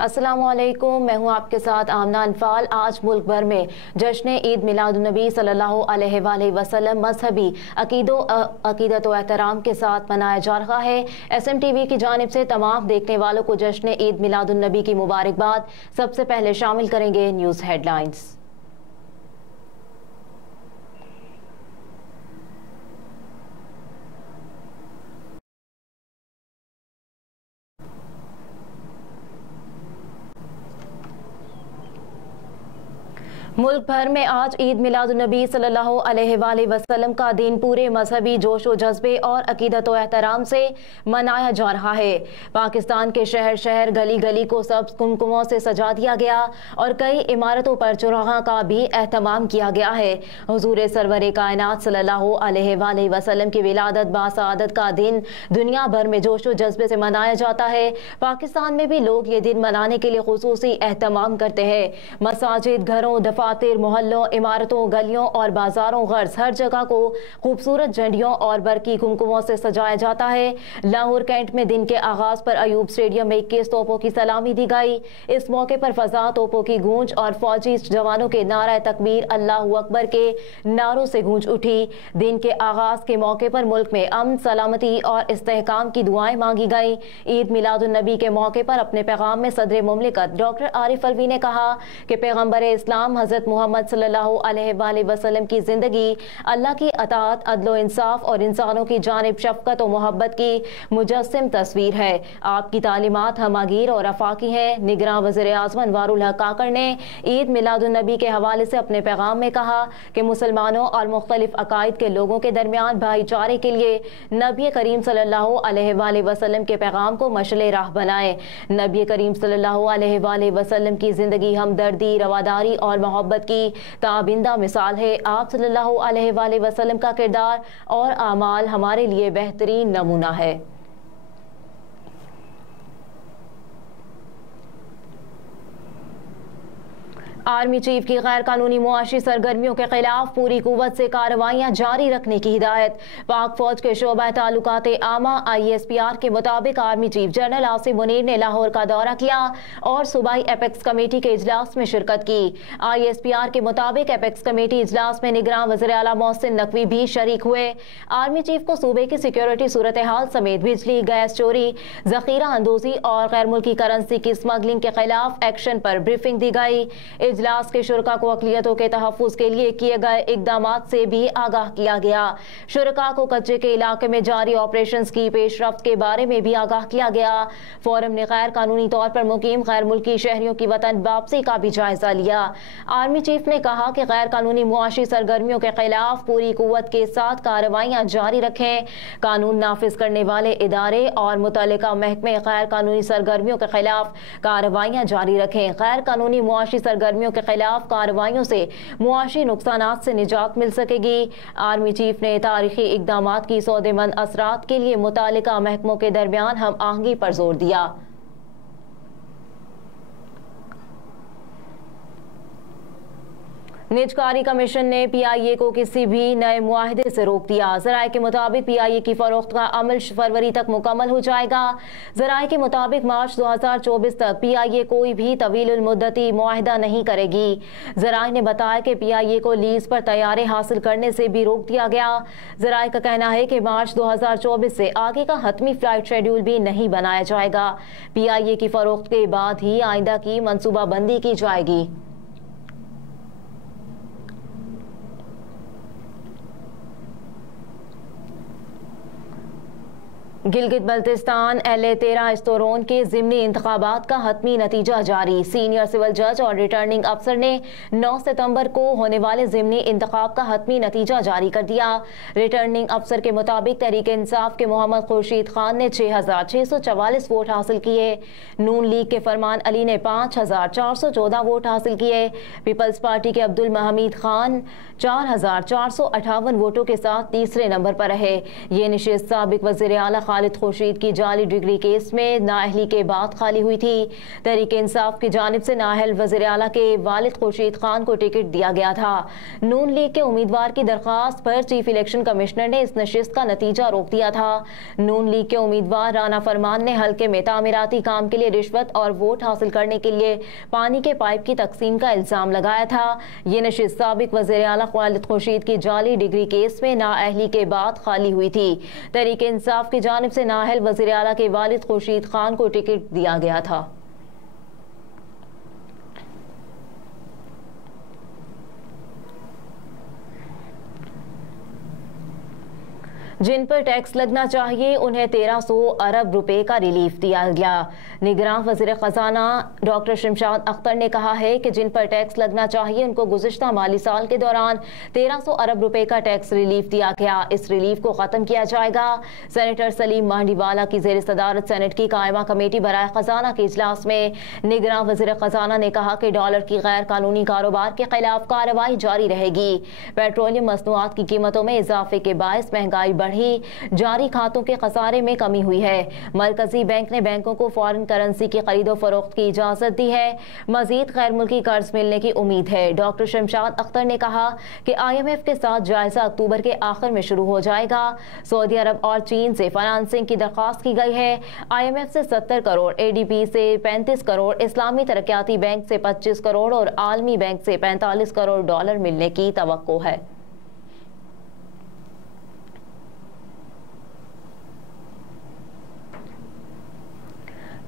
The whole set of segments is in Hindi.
अस्सलामुअलैकुम, मैं हूं आपके साथ आमना अनफाल। आज मुल्क भर में जश्न ईद मिलादुन्नबी सल्लल्लाहु अलैहि वसल्लम मजहबी अकीदत व एहतराम के साथ मनाया जा रहा है। SMTV की जानिब से तमाम देखने वालों को जश्न ईद मिलादुन्नबी की मुबारकबाद। सबसे पहले शामिल करेंगे न्यूज़ हेडलाइंस। मुल्क भर में आज ईद मिलादुन्नबी सल्लल्लाहु अलैहि वसल्लम का दिन पूरे मजहबी जोश व जज्बे और अकीदत व एहतराम से मनाया जा रहा है। पाकिस्तान के शहर शहर गली गली को सब्ज कुमकुमों से सजा दिया गया और कई इमारतों पर चौराहा का भी एहतमाम किया गया है। हुजूर सरवर कायनात सल्लल्लाहु अलैहि वसल्लम की विलादत बासआदत का दिन दुनिया भर में जोश व जज्बे से मनाया जाता है। पाकिस्तान में भी लोग ये दिन मनाने के लिए खुसूसी एहतमाम करते हैं। मसाजिद, घरों, दफातर, मोहल्लों, इमारतों, गलियों और बाजारों गर्ज हर जगह को खूबसूरत झंडियों और बरकी कुमकुमों से सजाया जाता है। लाहौर कैंट में दिन के आगाज पर अयूब स्टेडियम में 21 तोपों की सलामी दी गई। इस मौके पर फजा तोपों की गूंज और फौजी जवानों के नारा तकबीर अल्लाहू अकबर के नारों से गूंज उठी। दिन के आगाज के मौके पर मुल्क में अमन, सलामती और इस्तेहकाम की दुआएं मांगी गई। ईद मिलादुन्नबी के मौके पर अपने पैगाम में सदर मुमलिकत डॉक्टर आरिफ अलवी ने कहा कि पैगम्बर इस्लाम हजरत मोहम्मद सल्लल्लाहु अलैहि वसल्लम की जिंदगी अल्लाह की अताअत, अदलो इंसाफ और इंसानों की जानिब शफकत और मोहब्बत की मुजस्सिम तस्वीर है। आपकी तालीमात हमागीर और अफाकी हैं। निगरान वज़ीर आज़म अनवारुल हक काकड़ ने ईद मिलादुन्नबी के हवाले से अपने पैगाम में कहा कि मुसलमानों और मुख्तलिफ अकायद के लोगों के दरमियान भाईचारे के लिए नबी करीम सल्लल्लाहु अलैहि वसल्लम के पैगाम को मशले राह बनाएं। नबी करीम सल्लल्लाहु अलैहि वसल्लम की जिंदगी हमदर्दी, रवादारी और मोहब्बत की ताबिंदा मिसाल है। आप सल्लल्लाहु अलैहि वसल्लम का किरदार और आमाल हमारे लिए बेहतरीन नमूना है। आर्मी चीफ की गैर कानूनी मुआशी सरगर्मियों के खिलाफ पूरी कुव्वत से कार्रवाइयां जारी रखने की हिदायत। पाक फौज के शोबा ताल्लुकात आमा ISPR के मुताबिक army chief general Asim Munir ने लाहौर का दौरा किया और सूबाई एपेक्स कमेटी के इजलास में शिरकत की। ISPR के मुताबिक एपेक्स कमेटी इजलास में निगरान वज़ीर आला मोहसिन नकवी भी शरीक हुए। आर्मी चीफ को सूबे की सिक्योरिटी सूरत हाल समेत बिजली, गैस चोरी, जखीरा अंदोजी और गैर मुल्की करेंसी की स्मगलिंग के खिलाफ एक्शन पर ब्रीफिंग दी गई। इजलास के शुरका को अक़लियतों के तहफ़्फ़ुज़ के लिए किए गए इक़दामात से भी आगाह किया गया। शुरका को कच्चे के इलाके में जारी ऑपरेशन की पेशरफ्त के बारे में भी आगाह किया गया। फोरम ने गैर कानूनी तौर पर मुकीम गैर मुल्की शहरियों की वतन वापसी का भी जायजा लिया। आर्मी चीफ ने कहा कि गैर कानूनी मुआशी सरगर्मियों के खिलाफ पूरी कुव्वत के साथ कार्रवाइयां जारी रखें। कानून नाफिज करने वाले इदारे और मुतल्लिका महकमे गैर कानूनी सरगर्मियों के खिलाफ कार्रवाइयां जारी रखें। गैर कानूनी मुआशी सरगर्मियों के खिलाफ कार्रवाइयों से मुआशी नुकसानात से निजात मिल सकेगी। आर्मी चीफ ने तारीखी इक़दामात की सौदेमंद असरात के लिए मुतालिका महकमों के दरमियान हम आहंगी पर जोर दिया। निजकारी कमीशन ने PIA को किसी भी नए मुआहिदे से रोक दिया। ज़राए के मुताबिक PIA की फरोख्त का अमल फरवरी तक मुकम्मल हो जाएगा। ज़राए के मुताबिक मार्च 2024 तक PIA कोई भी तवील मुद्दती मुआहिदा नहीं करेगी। ज़राए ने बताया कि PIA को लीज पर तैयारे हासिल करने से भी रोक दिया गया। ज़राए का कहना है कि मार्च 2024 से आगे का हतमी फ्लाइट शेड्यूल भी नहीं बनाया जाएगा। PIA की फरोख्त के बाद ही आइंदा की मनसूबाबंदी की जाएगी। गिलगित बल्तिस्तान LA-13 इस्तोरोन के ज़िमनी इंतखाबात का हतमी नतीजा जारी। सीनियर सिविल जज और रिटर्निंग अफसर ने 9 सितंबर को होने वाले ज़िमनी इंतखाब का हतमी नतीजा जारी कर दिया। रिटर्निंग अफसर के मुताबिक तहरीक इंसाफ के मोहम्मद खुर्शीद खान ने 6,644 वोट हासिल किए। नून लीग के फरमान अली ने 5,414 वोट हासिल किए। पीपल्स पार्टी के अब्दुल महमीद खान 4,458 वोटों के साथ तीसरे नंबर पर रहे। ये निशिस्त साबिक वज़ीर आला खालिद खुर्शीद की जाली डिग्री केस में नाअहली के बाद खाली हुई थी। तहरीक इंसाफ की जानिब से नाअहल वज़ीर आला के वालिद खुर्शीद खान को टिकट दिया गया था। नून लीग के उम्मीदवार की दरख्वास्त पर चीफ इलेक्शन कमिश्नर ने इस नशिस्त का नतीजा रोक दिया था। नून लीग के उम्मीदवार राना फरमान ने हल्के में तामीराती काम के लिए रिश्वत और वोट हासिल करने के लिए पानी के पाइप की तकसीम का इल्जाम लगाया था। ये नशिस्त साबिक वज़ीर आला खालिद खुर्शीद की जाली डिग्री केस में नाअहली के बाद खाली हुई थी। तहरीक इंसाफ की जानिब से नाअहल वज़ीर आला के वालिद खुर्शीद खान को टिकट दिया गया था। जिन पर टैक्स लगना चाहिए उन्हें 1300 अरब रुपए का रिलीफ दिया गया। निगरान वज़ीर ख़जाना डॉक्टर शमशाद अख्तर ने कहा है कि जिन पर टैक्स लगना चाहिए उनको गुज़िश्ता माली साल के दौरान 1300 अरब रुपए का टैक्स रिलीफ दिया गया। इस रिलीफ को ख़त्म किया जाएगा। सेनेटर सलीम मांडीवाला की ज़ेर सदारत सेनेट की कायमा कमेटी बराए ख़जाना के इजलास में निगरान वज़ीर ख़जाना ने कहा कि डॉलर की गैर कानूनी कारोबार के खिलाफ कार्रवाई जारी रहेगी। पेट्रोलियम मसनूआत की कीमतों में इजाफे के बायस महंगाई बढ़ी, जारी खातों के खसारे में कमी हुई है। मरकजी बैंक ने बैंकों को फॉरेन करेंसी की खरीदो फरोख्त की इजाजत दी है। मजीद गैर मुल्की कर्ज मिलने की उम्मीद है। डॉक्टर शमशाद अख्तर ने कहा कि IMF के साथ जायजा अक्टूबर के आखिर में शुरू हो जाएगा। सऊदी अरब और चीन से फाइनेंसिंग की दरख्वास्त की गई है। IMF से 70 करोड़, ADB से 35 करोड़, इस्लामी तरक्याती बैंक से 25 करोड़ और आलमी बैंक से 45 करोड़ डॉलर मिलने की तवक्को है।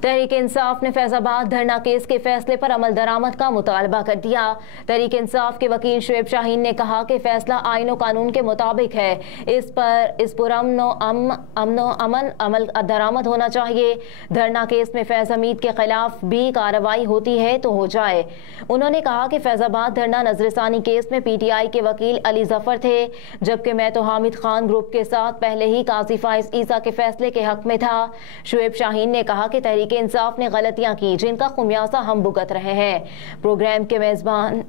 तहरीक इंसाफ ने फैजाबाद धरना केस के फैसले पर अमल दरामद का मुतालबा कर दिया। तहरीक इंसाफ के वकील शुएब शाहीन ने कहा कि फैसला आईन और कानून के मुताबिक है। इस पर अमन अमल दरामद होना चाहिए। धरना केस में फैज हमीद के खिलाफ भी कार्रवाई होती है तो हो जाए। उन्होंने कहा कि फैजाबाद धरना नजरसानी केस में PTI के वकील अली जफर थे, जबकि मैं तो हामिद खान ग्रुप के साथ पहले ही काजी फाइज ईसा के फैसले के हक में था। शुएब शाहीन ने कहा कि तहरीक इंसाफ ने गलतियां की जिनका खुमियाजा हम भुगत रहे हैं। प्रोग्राम के मेजबान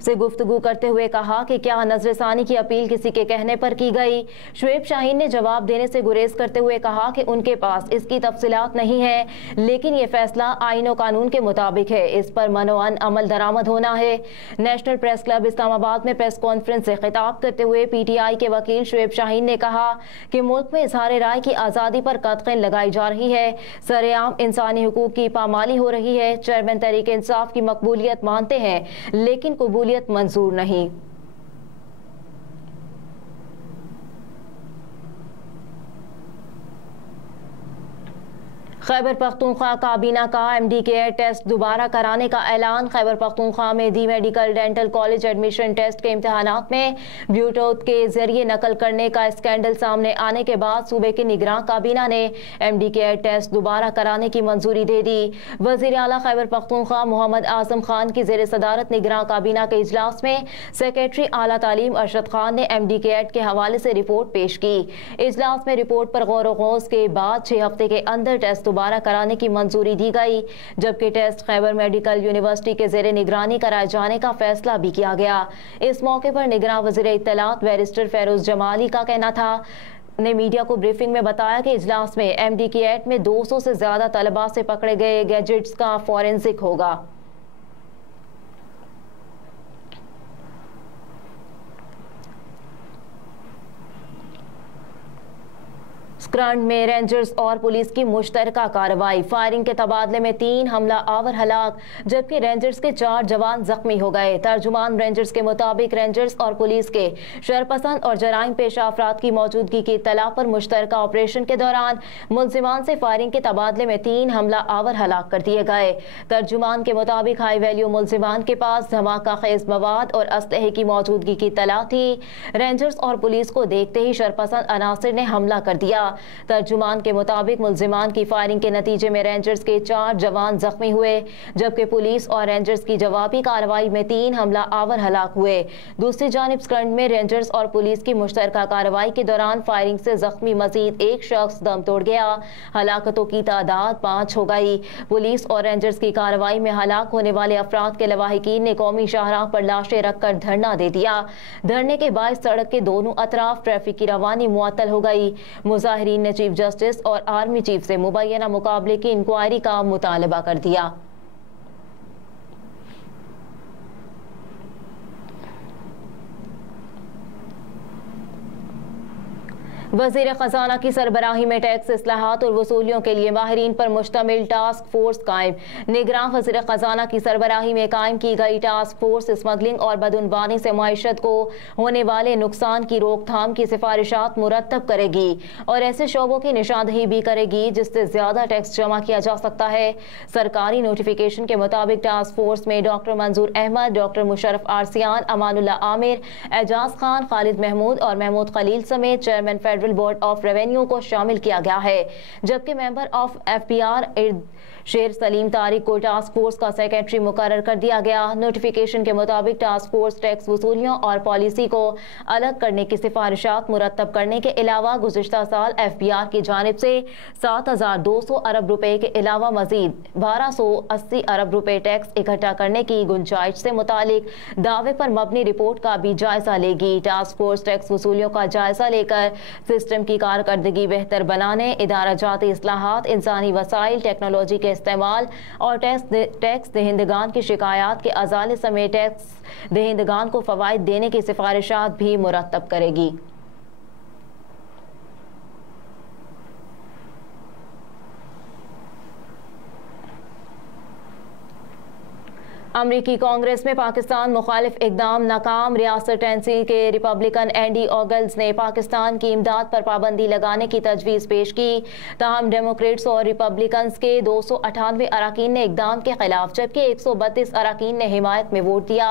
से गुफ्तगू करते हुए कहा कि क्या नजरसानी की अपील किसी के कहने पर की गई। शुएब शाहीन ने जवाब देने से गुरेज करते हुए कहा कि उनके पास इसकी तफसीलात नहीं है, लेकिन ये फैसला आईन और कानून के मुताबिक है। इस पर मनोअन अमल दरामद होना है। नेशनल प्रेस क्लब इस्लामाबाद में प्रेस कॉन्फ्रेंस से खिताब करते हुए PTI के वकील शुएब शाहीन ने कहा कि मुल्क में इजहार राय की आज़ादी पर कतगन लगाई जा रही है। सरेआम इंसानी हुकूक की पामाली हो रही है। चेयरमैन तहरीक इंसाफ की मकबूलियत मानते हैं, लेकिन कबूलियत मंजूर नहीं। खैबर पख्तूनख्वा काबीना का MDK टेस्ट दोबारा कराने का ऐलान। खैबर पख्तूनख्वा में दी medical dental college admission test के इम्तहानात में ब्लूटूथ के जरिए नकल करने का स्कैंडल सामने आने के बाद सूबे की निगरान काबीना ने MDK टेस्ट दोबारा कराने की मंजूरी दे दी। वज़ीर आला खैबर पख्तूनख्वा मोहम्मद आजम खान की ज़ेर सदारत निगरान काबीना के इजलास में सेक्रेटरी आला तालीम अरशद खान ने MDK के हवाले से रिपोर्ट पेश की। इजलास में रिपोर्ट पर गौर व गौस के बाद 6 हफ्ते के अंदर टेस्ट दोबारा कराने की मंजूरी दी गई, जबकि टेस्ट खैबर मेडिकल यूनिवर्सिटी के जेर निगरानी कराए जाने का फैसला भी किया गया। इस मौके पर निगरान वज़ीर इत्तलात बैरिस्टर फेरोज जमाली का कहना था ने मीडिया को ब्रीफिंग में बताया कि इजलास में MDK में 200 से ज्यादा तलबा से पकड़े गए गैजेट्स का फॉरेंसिक होगा। स्क्रंड में रेंजर्स और पुलिस की मुश्तरका कार्रवाई। फायरिंग के तबादले में 3 हमला आवर हलाक, जबकि रेंजर्स के 4 जवान जख्मी हो गए। तर्जुमान रेंजर्स के मुताबिक रेंजर्स और पुलिस के शरपसंद और जराइम पेशा अफराद की मौजूदगी की इत्तला पर मुश्तरका ऑपरेशन के दौरान मुलजिमान से फायरिंग के तबादले में 3 हमला आवर हलाक कर दिए गए। तर्जुमान के मुताबिक हाई वैल्यू मुलजिमान के पास धमाका खेज मवाद और असलहे की मौजूदगी की इत्तला थी। रेंजर्स और पुलिस को देखते ही शरपसंद अनासिर ने हमला कर दिया। तर्जुमान के मुताबिक मुलजिमान की फायरिंग के नतीजे में रेंजर्स के 4 जवान जख्मी हुए, जबकि पुलिस और रेंजर्स की जवाबी कार्रवाई में 3 हमला आवर हलाक हुए। दूसरी जानिब स्क्रंड में रेंजर्स और पुलिस की मुश्तरका कार्रवाई के दौरान फायरिंग से जख्मी मजीद 1 शख्स दम तोड़ गया। हलाकतों की तादाद 5 हो गई। पुलिस और रेंजर्स की कार्रवाई में हलाक होने वाले अफराद के लवाहिकीन ने कौमी शाहराह पर लाशें रखकर धरना दे दिया। धरने के बाद सड़क के दोनों अतराफ ट्रैफिक की रवानी मुअत्तल हो गई। मुजाहिरीन माहिरीन ने चीफ जस्टिस और आर्मी चीफ से मुबैना मुकाबले की इंक्वायरी का मुतालबा कर दिया। वज़ीर ख़ज़ाना की सरबराही में टैक्स इस्लाहात और वसूलियों के लिए माहिरीन पर मुश्तमिल टास्क फोर्स कायम। निगरान वज़ीर ख़ज़ाना की सरबराही में कायम की गई टास्क फोर्स स्मगलिंग और बदउनवानी से मईशत को होने वाले नुकसान की रोकथाम की सिफारिशात मुरतब करेगी और ऐसे शोबों की निशानदही भी करेगी जिससे ज़्यादा टैक्स जमा किया जा सकता है। सरकारी नोटिफिकेशन के मुताबिक टास्क फोर्स में डॉक्टर मंजूर अहमद, डॉक्टर मुशर्रफ आरसियान, अमानुल्लाह आमिर, एजाज खान, खालिद महमूद और महमूद खलील समेत chairman federal board of revenue को शामिल किया गया है, जबकि मेंबर ऑफ FPR शेर सलीम तारिक को टास्क फोर्स का सेक्रेटरी मुकर्रर कर दिया गया। नोटिफिकेशन के मुताबिक टास्क फोर्स टैक्स वसूलियों और पॉलिसी को अलग करने की सिफारिशात मुरतब करने के अलावा गुज़िश्ता साल FPR की जानिब से 7,200 अरब रुपए के अलावा मजीद 1,280 अरब रुपए टैक्स इकट्ठा करने की गुंजाइश से मुतालिक दावे पर मबनी रिपोर्ट का भी जायजा लेगी। टास्क फोर्स टैक्स वसूलियों का जायजा लेकर सिस्टम की कारकर्दगी बेहतर बनाने, इदारा जाती इस्लाहात, इंसानी वसाइल, टेक्नोलॉजी के इस्तेमाल और टैक्स दहिंदगान की शिकायत के अजाले समेत टैक्स दहिंदगान को फवाइद देने की सिफारिशात भी मुरतब करेगी। अमरीकी कांग्रेस में पाकिस्तान मुखालिफ इकदाम नाकाम। रियासत टेनेसी के रिपब्लिकन एंडी ऑगल्स ने पाकिस्तान की इमदाद पर पाबंदी लगाने की तजवीज़ पेश की। ताहम डेमोक्रेट्स और रिपब्लिकन्स के 298 अरकान ने इकदाम के खिलाफ जबकि 132 अरकान ने हिमायत में वोट दिया।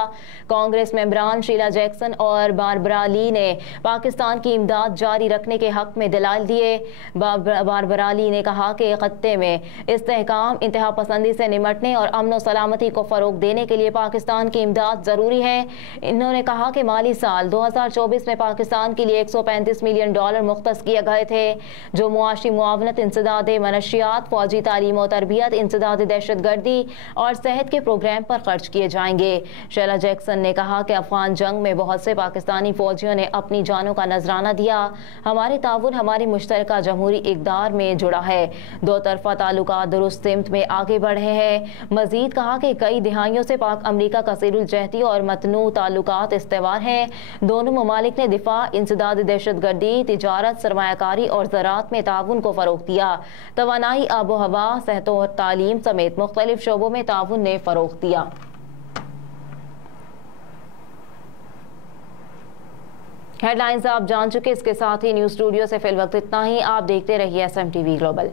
कांग्रेस मेंबरान शीला जैक्सन और बारबरा ली ने पाकिस्तान की इमदाद जारी रखने के हक में दलाल दिए। बारबरा ली ने कहा कि खत्ते में इस्तेहकाम, इंतहा पसंदी से निमटने और अमन व सलामती को फरोग देने के लिए पाकिस्तान की इमदाद जरूरी है। इन्होंने कहा कि माली साल 2024 में पाकिस्तान के लिए $135 मिलियन मुख्तस किए गए थे, जो मुआशी मुआवनत, इंसदाद मनशियात, फौजी तालीम और तरबियत, इंसदाद दहशतगर्दी और सेहत के प्रोग्राम पर खर्च किए जाएंगे। शीला जैक्सन ने कहा कि अफगान जंग में बहुत से पाकिस्तानी फौजियों ने अपनी जानों का नजराना दिया। हमारे ताउन हमारी मुश्तरका जमहूरी इक़दार में जुड़ा है। दो तरफा ताल्लुकात दुरुस्त सिमत में आगे बढ़ रहे हैं। मजीद कहा कि कई दिहाइयों से पाक अमरीका कसीरुल जहती और मतनू ताल्लुकात इस्तेवार हैं। दोनों ममालिक ने दिफा, इंसदाद दहशतगर्दी, तिजारत, सरमायाकारी और ज़राअत में ताउन को फरोग दिया। तवानाई, आबो हवा, सेहत और तालीम समेत मुख्तलिफ शोबों में ताउन ने फरोग दिया। हेडलाइंस आप जान चुके। इसके साथ ही न्यूज़ स्टूडियो से फिल वक्त इतना ही। आप देखते रहिए SMTV ग्लोबल।